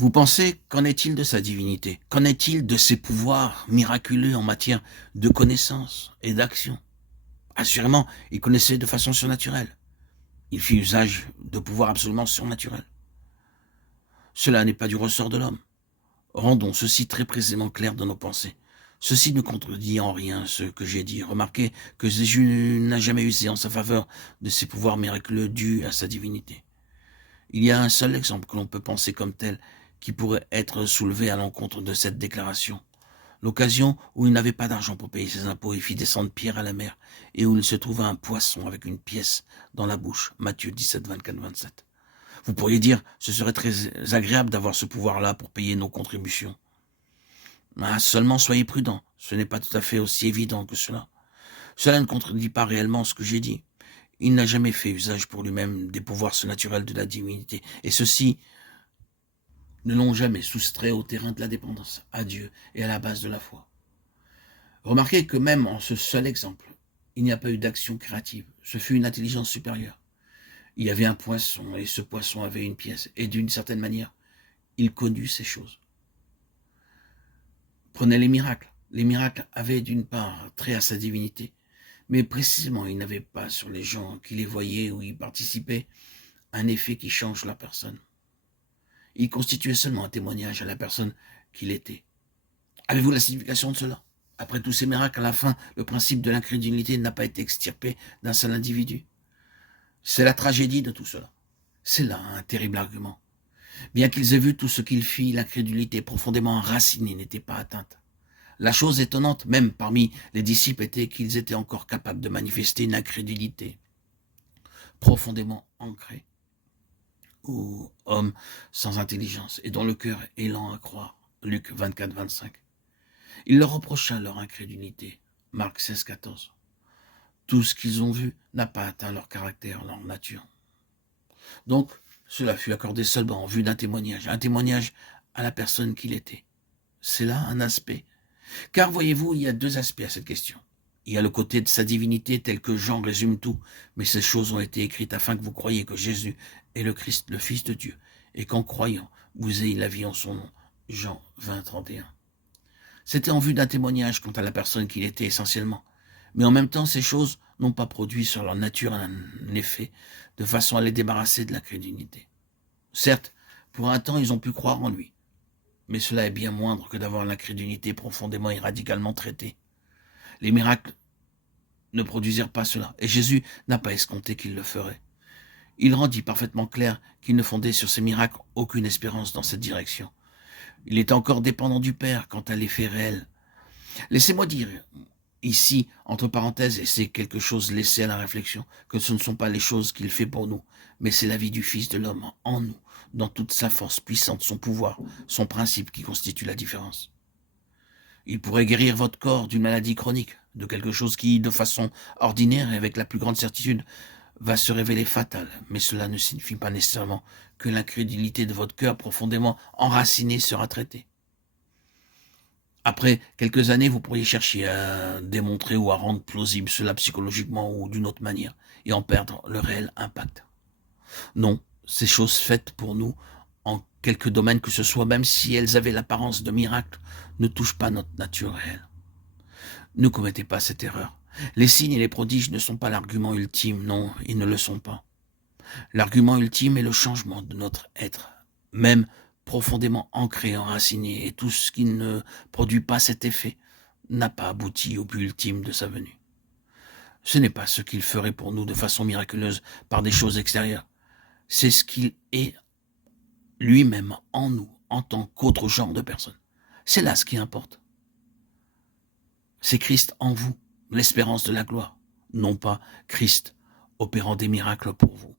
Vous pensez, qu'en est-il de sa divinité? Qu'en est-il de ses pouvoirs miraculeux en matière de connaissance et d'action? Assurément, il connaissait de façon surnaturelle. Il fit usage de pouvoirs absolument surnaturels. Cela n'est pas du ressort de l'homme. Rendons ceci très précisément clair dans nos pensées. Ceci ne contredit en rien ce que j'ai dit. Remarquez que Jésus n'a jamais usé en sa faveur de ses pouvoirs miraculeux dus à sa divinité. Il y a un seul exemple que l'on peut penser comme tel qui pourrait être soulevé à l'encontre de cette déclaration. L'occasion où il n'avait pas d'argent pour payer ses impôts et fit descendre Pierre à la mer, et où il se trouva un poisson avec une pièce dans la bouche. Matthieu 17, 24, 27. Vous pourriez dire, ce serait très agréable d'avoir ce pouvoir-là pour payer nos contributions. Ah, seulement soyez prudents, ce n'est pas tout à fait aussi évident que cela. Cela ne contredit pas réellement ce que j'ai dit. Il n'a jamais fait usage pour lui-même des pouvoirs surnaturels de la divinité, et ceux-ci ne l'ont jamais soustrait au terrain de la dépendance à Dieu et à la base de la foi. Remarquez que même en ce seul exemple, il n'y a pas eu d'action créative, ce fut une intelligence supérieure. Il y avait un poisson, et ce poisson avait une pièce, et d'une certaine manière, il connut ces choses. Prenez les miracles. Les miracles avaient d'une part trait à sa divinité, mais précisément il n'avait pas sur les gens qui les voyaient ou y participaient un effet qui change la personne. Il constituait seulement un témoignage à la personne qu'il était. Avez-vous la signification de cela? Après tous ces miracles, à la fin, le principe de l'incrédulité n'a pas été extirpé d'un seul individu. C'est la tragédie de tout cela. C'est là un terrible argument. Bien qu'ils aient vu tout ce qu'il fit, l'incrédulité profondément enracinée n'était pas atteinte. La chose étonnante, même parmi les disciples, était qu'ils étaient encore capables de manifester une incrédulité profondément ancrée, ou homme sans intelligence et dont le cœur est lent à croire. Luc 24, 25. Il leur reprocha leur incrédulité. Marc 16, 14. Tout ce qu'ils ont vu n'a pas atteint leur caractère, leur nature. Donc, cela fut accordé seulement en vue d'un témoignage, un témoignage à la personne qu'il était. C'est là un aspect. Car voyez-vous, il y a deux aspects à cette question. Il y a le côté de sa divinité tel que Jean résume tout, mais ces choses ont été écrites afin que vous croyiez que Jésus est le Christ, le Fils de Dieu, et qu'en croyant, vous ayez la vie en son nom. Jean 20, 31. C'était en vue d'un témoignage quant à la personne qu'il était essentiellement. Mais en même temps, ces choses n'ont pas produit sur leur nature un effet, de façon à les débarrasser de l'incrédulité. Certes, pour un temps, ils ont pu croire en lui, mais cela est bien moindre que d'avoir l'incrédulité profondément et radicalement traitée. Les miracles ne produisirent pas cela, et Jésus n'a pas escompté qu'il le ferait. Il rendit parfaitement clair qu'il ne fondait sur ces miracles aucune espérance dans cette direction. Il est encore dépendant du Père quant à l'effet réel. Laissez-moi dire ici, entre parenthèses, et c'est quelque chose laissé à la réflexion, que ce ne sont pas les choses qu'il fait pour nous, mais c'est la vie du Fils de l'homme en nous, dans toute sa force puissante, son pouvoir, son principe qui constitue la différence. Il pourrait guérir votre corps d'une maladie chronique, de quelque chose qui, de façon ordinaire et avec la plus grande certitude, va se révéler fatal, mais cela ne signifie pas nécessairement que l'incrédulité de votre cœur profondément enracinée sera traitée. Après quelques années, vous pourriez chercher à démontrer ou à rendre plausible cela psychologiquement ou d'une autre manière, et en perdre le réel impact. Non, ces choses faites pour nous, en quelque domaine que ce soit, même si elles avaient l'apparence de miracles, ne touchent pas notre nature réelle. Ne commettez pas cette erreur. Les signes et les prodiges ne sont pas l'argument ultime, non, ils ne le sont pas. L'argument ultime est le changement de notre être, même profondément ancré, enraciné, et tout ce qui ne produit pas cet effet n'a pas abouti au but ultime de sa venue. Ce n'est pas ce qu'il ferait pour nous de façon miraculeuse par des choses extérieures, c'est ce qu'il est lui-même en nous, en tant qu'autre genre de personne. C'est là ce qui importe. C'est Christ en vous, l'espérance de la gloire, non pas Christ opérant des miracles pour vous.